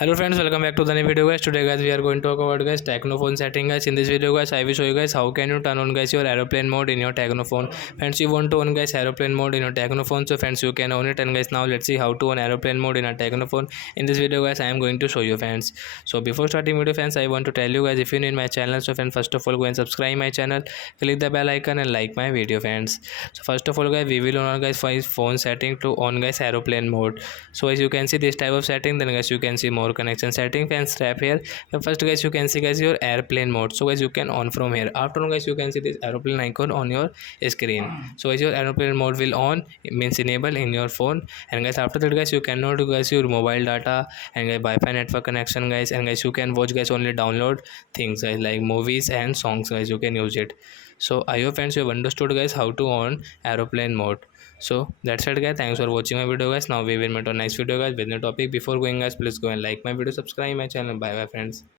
Hello friends, welcome back to the new video guys. Today guys we are going to talk about guys technophone setting guys. In this video guys I will show you guys how can you turn on guys your aeroplane mode in your technophone. Friends, you want to on guys aeroplane mode in your technophone, so friends you can on it. And guys now let's see how to on aeroplane mode in a technophone. In this video guys I am going to show you friends. So before starting video friends, I want to tell you guys, if you're new in my channel, so friends first of all go and subscribe my channel, click the bell icon and like my video friends. So first of all guys we will on guys for phone setting to on guys aeroplane mode. So as you can see this type of setting, then guys you can see more connection setting and tap here. The first guys you can see guys your airplane mode, so guys you can on from here. After on guys you can see this aeroplane icon on your screen. So as your aeroplane mode will on, it means enable in your phone. And guys after that guys you cannot do guys your mobile data and guys Wi-Fi network connection guys. And guys you can watch guys only download things guys like movies and songs guys, you can use it. So I hope friends you have understood guys how to on aeroplane mode. So that's it guys, thanks for watching my video guys. Now we will meet on next video guys with new topic. Before going guys, please go and like my video, subscribe my channel. Bye bye friends.